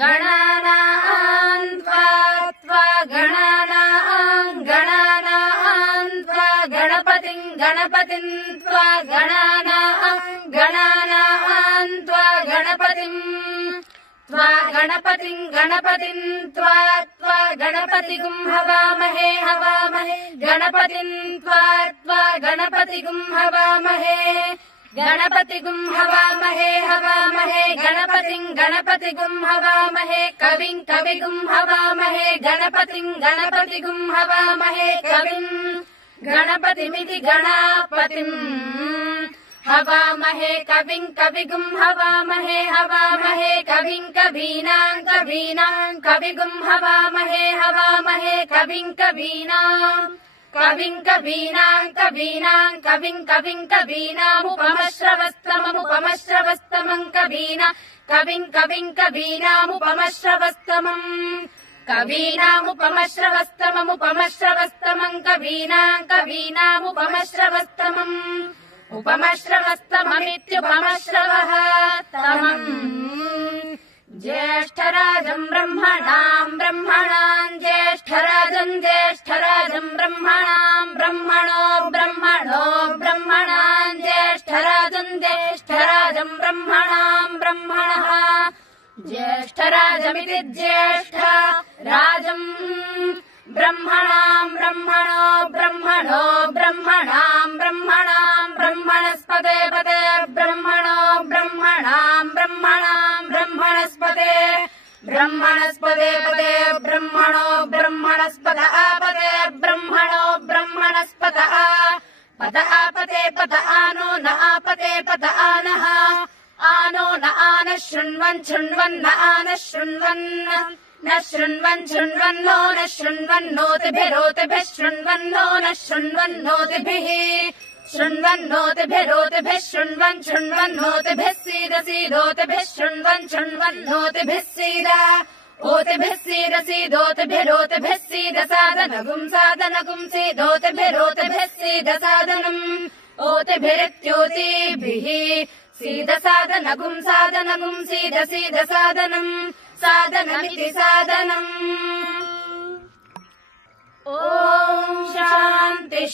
गणानां त्वा गणानां गणपतिं त्वा गणानां त्वा गणपतिं त्वा गणपतिगुं हवामहे गणपतिं त्वा गणपतिगुं हवामहे गणपतिगुं हवामहे गणपतिगुं हवामहे कविगुं हवामहे गणपतिगुं हवामहे गणपतिमिति गणापतिम् हवामहे कविगुं हवामहे कविं कवीनां कविगुं हवामहे कविं कवीनामुपमश्रवस्तमम् कवीनामुपमश्रवस्तमम् उपमश्रवस्तममित्युपमश्रवः तमम् ज्येष्ठराजम् ब्रह्मणाम् ज्येष्ठराजम् ब्रह्मणो ब्रह्मणाम् ज्येष्ठराजम् ब्रह्मणः ज्येष्ठराजमिति ज्येष्ठ राजम् ब्रह्मणाम् ब्रह्मणो ब्रह्मणाम् ब्रह्मणस्पते ब्रह्मणो ब्रह्मणाम् ब्रह्मणस्पते ब्रह्मणो ब्रह्मणस्पत आपते ब्रह्मणो ब्रह्मणस्पत पत आपते पत आनो न आपते पत आनः आनो न आनः शृण्वन् न आनः शृण्वन् न शृण्वन्नो न शृण्वन्नोतिभिरोतिभिः शृण्वन्नो न शृण्वन्नोतिभिः शृण्वन्नोतिभिः सीदोतिभिः शृण्वन्नोतिभिः सीद ओतिभिः सीदोतिभिरोतिभिः सीद सादनगुं सीदोतिभिरोतिभिः सीद सादनम् ओतिभिरित्योतिभिः सीद सादनगुं सीद सादनम् सादनमिति सादनम् ॐ शान्तिः